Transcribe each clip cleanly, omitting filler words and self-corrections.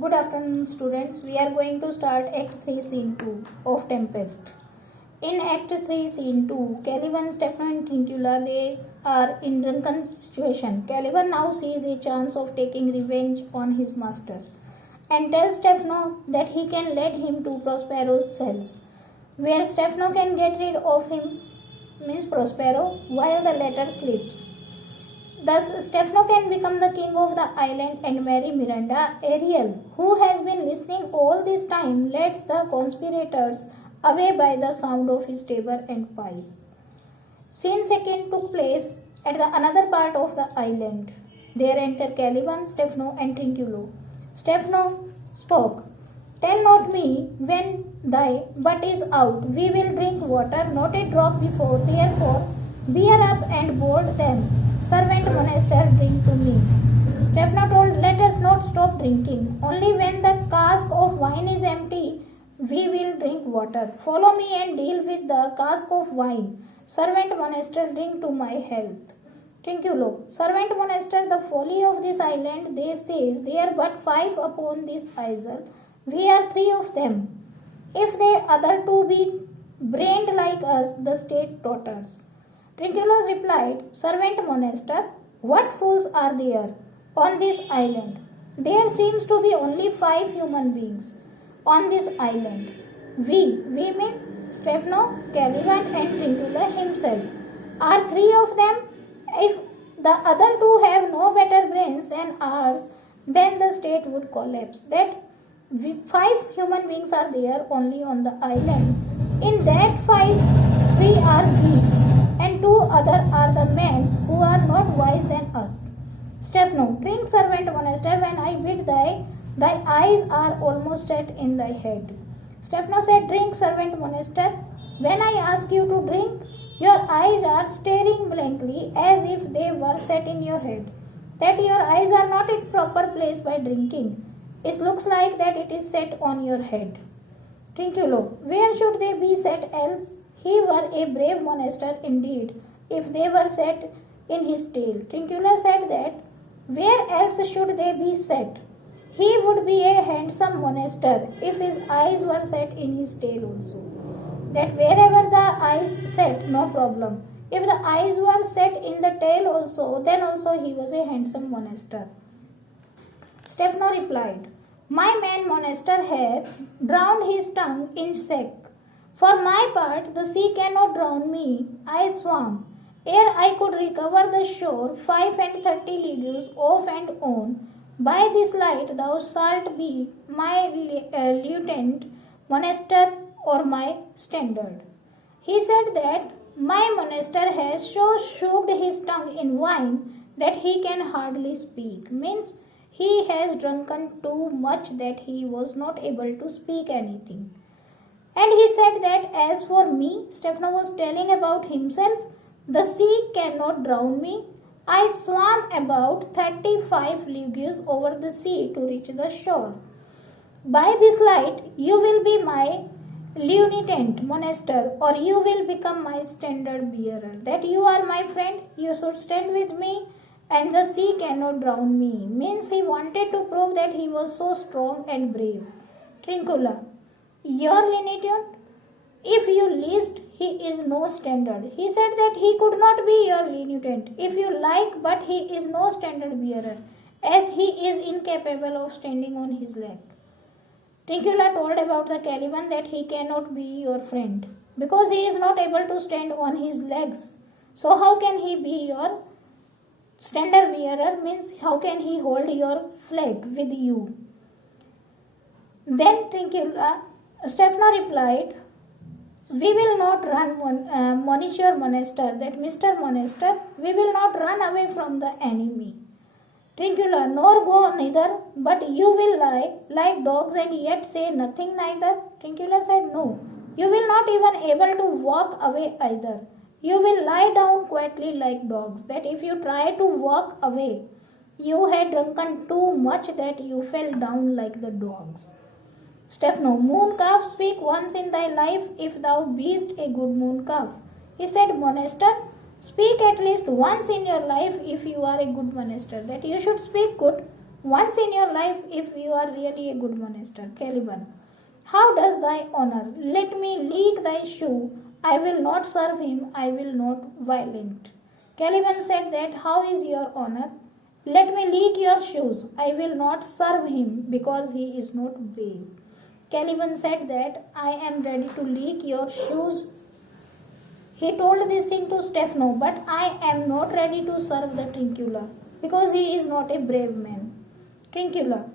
Good afternoon, students. We are going to start Act 3, Scene 2 of Tempest. In Act 3, Scene 2, Caliban, Stephano, and Trincula, they are in drunken situation. Caliban now sees a chance of taking revenge on his master and tells Stephano that he can lead him to Prospero's cell, where Stephano can get rid of him, means Prospero, while the latter sleeps. Thus, Stephano can become the king of the island and marry Miranda. Ariel, who has been listening all this time, leads the conspirators away by the sound of his tabor and pipe. Scene second took place at the another part of the island. There enter Caliban, Stephano, and Trinculo. Stephano spoke. Tell not me when thy butt is out. We will drink water, not a drop before. Therefore, bear up and board them. Servant Monaster, drink to me. Stephano told, let us not stop drinking. Only when the cask of wine is empty, we will drink water. Follow me and deal with the cask of wine. Servant Monaster, drink to my health. Trinculo, Servant Monaster, the folly of this island, they says, they are but 5 upon this isle. We are 3 of them. If they other 2 be brained like us, the state totters. Trinculus replied, Servant Monaster, what fools are there on this island? There seems to be only 5 human beings on this island. We means Stephano, Caliban, and Trincula himself, are 3 of them. If the other 2 have no better brains than ours, then the state would collapse. That 5 human beings are there only on the island. In that 5, 3 are we, and 2 other are the men who are not wise than us. Stephano, drink, Servant Monaster, when I bid thy eyes are almost set in thy head. Stephano said, drink, Servant Monaster, when I ask you to drink, your eyes are staring blankly as if they were set in your head. That your eyes are not in proper place by drinking. It looks like that it is set on your head. Trinculo, where should they be set else? He were a brave Monaster indeed, if they were set in his tail. Trincula said that, where else should they be set? He would be a handsome Monaster if his eyes were set in his tail also. That wherever the eyes set, no problem. If the eyes were set in the tail also, then also he was a handsome Monaster. Stephano replied, my man Monaster hath drowned his tongue in sack. For my part, the sea cannot drown me. I swam, ere I could recover the shore, 35 leagues off and on. By this light thou shalt be my lieutenant, Monaster, or my standard. He said that my Monaster has so shook his tongue in wine that he can hardly speak. Means he has drunken too much that he was not able to speak anything. And he said that as for me, Stephano was telling about himself, the sea cannot drown me. I swam about 35 leagues over the sea to reach the shore. By this light, you will be my lieutenant, Monaster, or you will become my standard bearer. That you are my friend, you should stand with me, and the sea cannot drown me. Means he wanted to prove that he was so strong and brave. Trincula, your lieutenant? If you list, he is no standard. He said that he could not be your lieutenant, if you like, but he is no standard bearer, as he is incapable of standing on his leg. Trincula told about the Caliban that he cannot be your friend, because he is not able to stand on his legs. So how can he be your standard bearer? Means how can he hold your flag with you? Then Stephano replied, we will not run, Monsieur Monaster, that Mr. Monaster, we will not run away from the enemy. Trincula, nor go neither, but you will lie like dogs and yet say nothing neither. Trincula said, no, you will not even able to walk away either. You will lie down quietly like dogs, that if you try to walk away, you had drunken too much that you fell down like the dogs. Stephano, moon calf, speak once in thy life if thou beest a good moon calf. He said, Monaster, speak at least once in your life if you are a good Monaster, that you should speak good once in your life if you are really a good monster. Caliban. How does thy honor? Let me lick thy shoe. I will not serve him, I will not violent. Caliban said that, how is your honor? Let me lick your shoes. I will not serve him because he is not brave. Caliban said that, I am ready to lick your shoes. He told this thing to Stephano, but I am not ready to serve the Trincular because he is not a brave man. Trincular.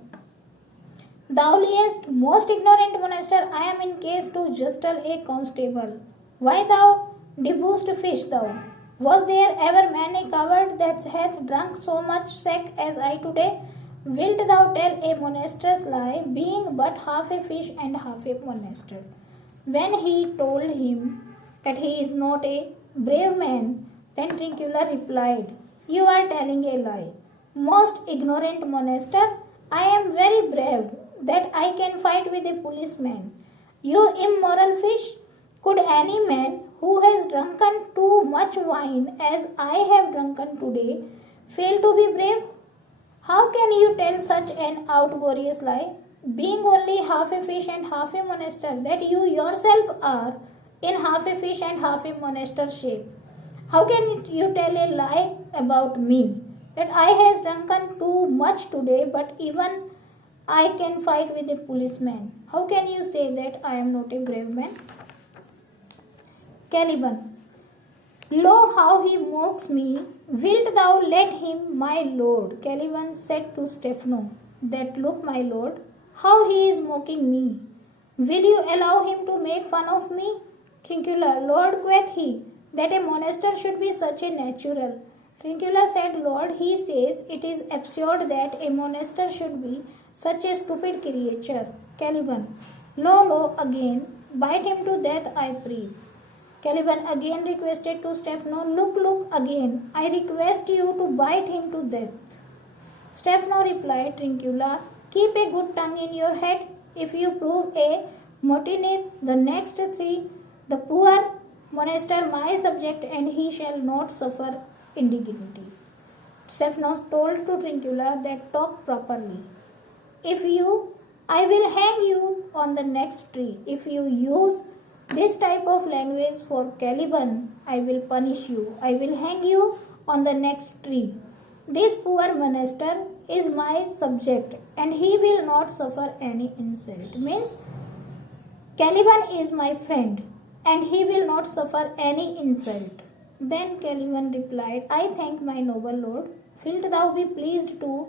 Thou liest, most ignorant monster, I am in case to justle a constable. Why thou debused fish thou? Was there ever man a coward that hath drunk so much sack as I today? Wilt thou tell a monstrous lie, being but half a fish and half a monster? When he told him that he is not a brave man, then Trincular replied, you are telling a lie. Most ignorant monster, I am very brave, that I can fight with a policeman. You immoral fish, could any man who has drunken too much wine as I have drunken today fail to be brave? How can you tell such an outrageous lie, being only half a fish and half a monster, that you yourself are in half a fish and half a monster shape? How can you tell a lie about me, that I has drunken too much today, but even I can fight with a policeman? How can you say that I am not a brave man? Caliban. Lo, how he mocks me. Wilt thou let him, my lord? Caliban said to Stephano, that look, my lord, how he is mocking me. Will you allow him to make fun of me? Trincular. Lord, quoth he, that a monster should be such a natural. Trincular said, Lord, he says it is absurd that a monster should be such a stupid creature. Caliban. Lo, again, bite him to death, I pray. Caliban again requested to Stephano, look, again, I request you to bite him to death. Stephano replied, Trincular, keep a good tongue in your head. If you prove a mountaineer, the next three, the poor monster my subject, and he shall not suffer indignity. Stephano told to Trincular that talk properly. I will hang you on the next tree. If you use this type of language for Caliban, I will punish you. I will hang you on the next tree. This poor monster is my subject and he will not suffer any insult. Means Caliban is my friend and he will not suffer any insult. Then Caliban replied, I thank my noble lord. Wilt thou be pleased to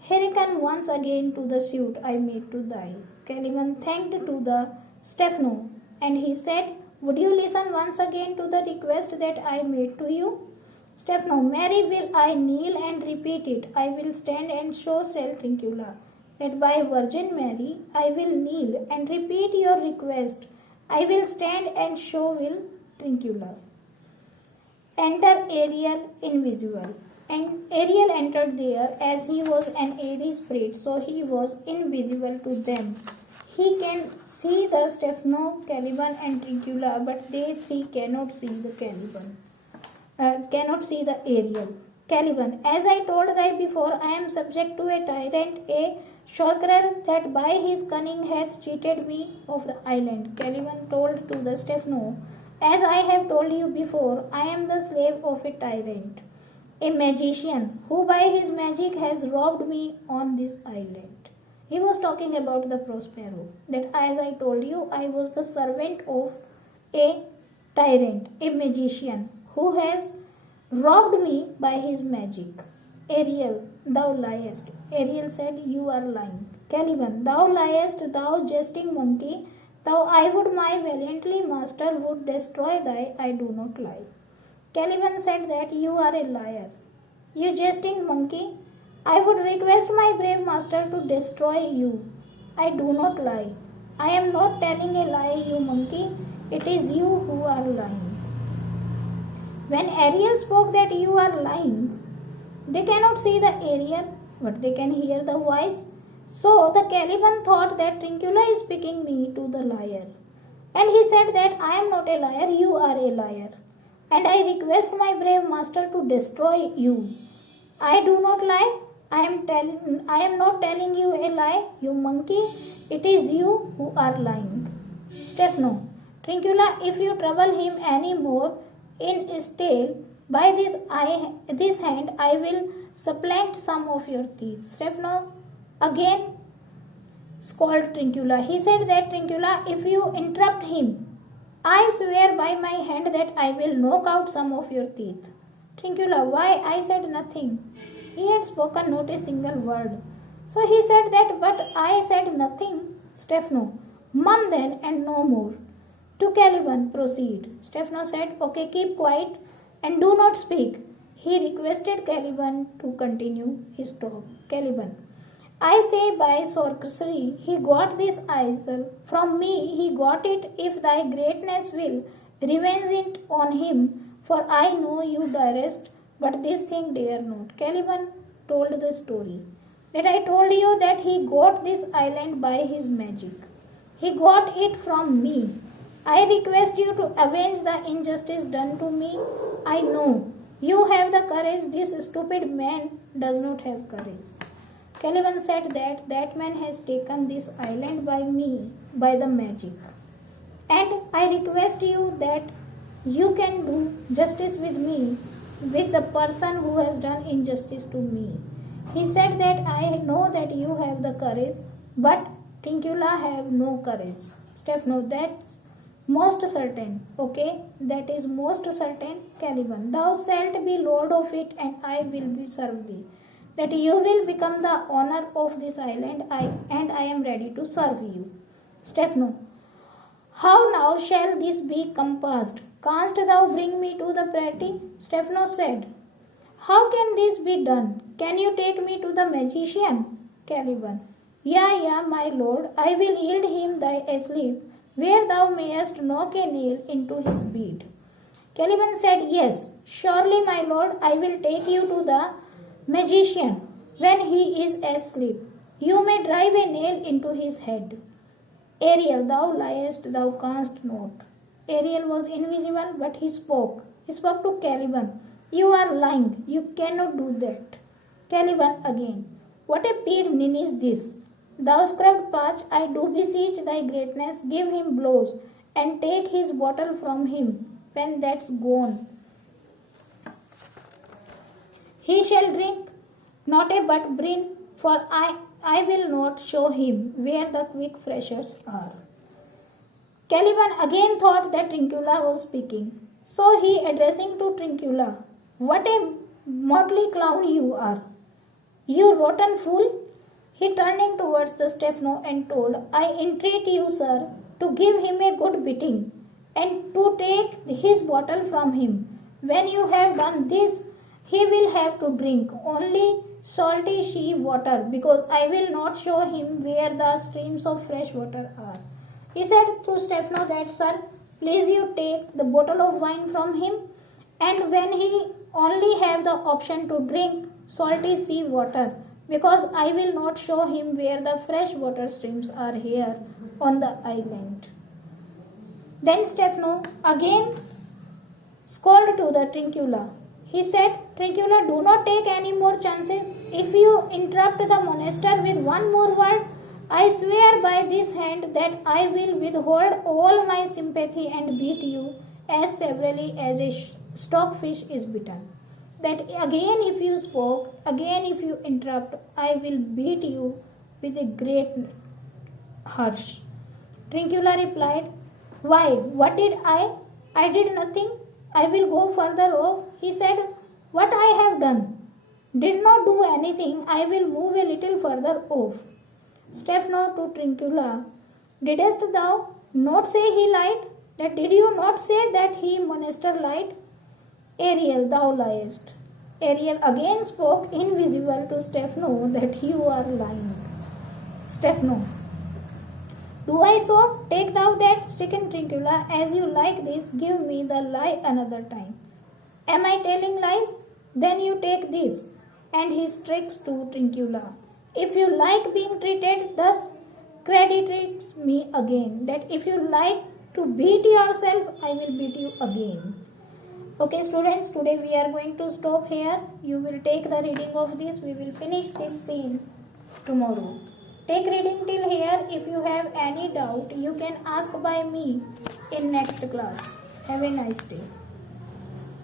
hearken once again to the suit I made to thee? Caliban thanked to the Stephano, and he said, would you listen once again to the request that I made to you? Stephano, marry will I kneel and repeat it. I will stand and show Trincular that by Virgin Mary I will kneel and repeat your request. I will stand and show will Trincular. Enter Ariel invisible. And Ariel entered there as he was an airy spirit, so he was invisible to them. He can see the Stephano, Caliban and Trincular, but they three cannot see the cannot see the Ariel. Caliban, as I told thee before, I am subject to a tyrant, a sorcerer that by his cunning hath cheated me of the island. Caliban told to the Stephano, as I have told you before, I am the slave of a tyrant, a magician who by his magic has robbed me on this island. He was talking about the Prospero, that as I told you, I was the servant of a tyrant, a magician, who has robbed me by his magic. Ariel, thou liest. Ariel said, you are lying. Caliban, thou liest, thou jesting monkey. Thou I would my valiantly master would destroy thy, I do not lie. Caliban said that you are a liar. You jesting monkey, I would request my brave master to destroy you. I do not lie. I am not telling a lie, you monkey. It is you who are lying. When Ariel spoke that you are lying, they cannot see the Ariel, but they can hear the voice. So the Caliban thought that Trincular is speaking me to the liar. And he said that I am not a liar, you are a liar. And I request my brave master to destroy you. I do not lie. I am not telling you a lie, you monkey. It is you who are lying. Stephano, Trincula, if you trouble him any more in his tail, by this hand I will supplant some of your teeth. Stephano again scolded Trincula. He said that Trincula, if you interrupt him, I swear by my hand that I will knock out some of your teeth. Trincula, why? I said nothing. He had spoken not a single word. So he said that, but I said nothing. Stephano, mum then and no more. To Caliban, proceed. Stephano said, okay, keep quiet and do not speak. He requested Caliban to continue his talk. Caliban, I say by sorcery he got this isle. From me he got it. If thy greatness will revenge it on him, for I know you darest, but this thing dare not. Caliban told the story. That I told you that he got this island by his magic. He got it from me. I request you to avenge the injustice done to me. I know you have the courage. This stupid man does not have courage. Caliban said that man has taken this island by me, by the magic. And I request you that you can do justice with me, with the person who has done injustice to me. He said that I know that you have the courage, but Trincula have no courage. Stephano, that's most certain. Okay, that is most certain. Caliban, thou shalt be lord of it, and I will be serve thee. That you will become the owner of this island, and I am ready to serve you. Stephano, how now shall this be compassed? Canst thou bring me to the party? Stephano said, how can this be done? Can you take me to the magician? Caliban, yeah, my lord, I will yield him thy asleep, where thou mayest knock a nail into his bead. Caliban said, yes, surely my lord, I will take you to the magician when he is asleep. You may drive a nail into his head. Ariel, thou liest, thou canst not. Ariel was invisible, but he spoke. He spoke to Caliban. You are lying. You cannot do that. Caliban again. What a peed nin is this? Thou scrubbed patch, I do beseech thy greatness, give him blows, and take his bottle from him when that's gone. He shall drink not a but brin, for I will not show him where the quick freshers are. Caliban again thought that Trincula was speaking. So he addressing to Trincula, what a motley clown you are, you rotten fool. He turning towards the Stephano and told, I entreat you, sir, to give him a good beating and to take his bottle from him. When you have done this, he will have to drink only salty sea water, because I will not show him where the streams of fresh water are. He said to Stephano that, sir, please you take the bottle of wine from him, and when he only have the option to drink salty sea water, because I will not show him where the fresh water streams are here on the island. Then Stephano again scolded to the Trincula. He said, Trincula, do not take any more chances. If you interrupt the monster with one more word, I swear by this hand that I will withhold all my sympathy and beat you as severely as a stockfish is bitten. That again if you spoke, again if you interrupt, I will beat you with a great harsh. Trincula replied, why, what did I? I did nothing. I will go further off. He said, what I have done? Did not do anything. I will move a little further off. Stephano to Trincula, didst thou not say he lied? That did you not say that he monster lied? Ariel, thou liest. Ariel again spoke invisible to Stephano that you are lying. Stephano, do I so? Take thou that, stricken Trincula, as you like this, give me the lie another time. Am I telling lies? Then you take this. And he strikes to Trincula. If you like being treated thus, credit me again. That if you like to beat yourself, I will beat you again. Okay students, today we are going to stop here. You will take the reading of this. We will finish this scene tomorrow. Take reading till here. If you have any doubt, you can ask by me in next class. Have a nice day.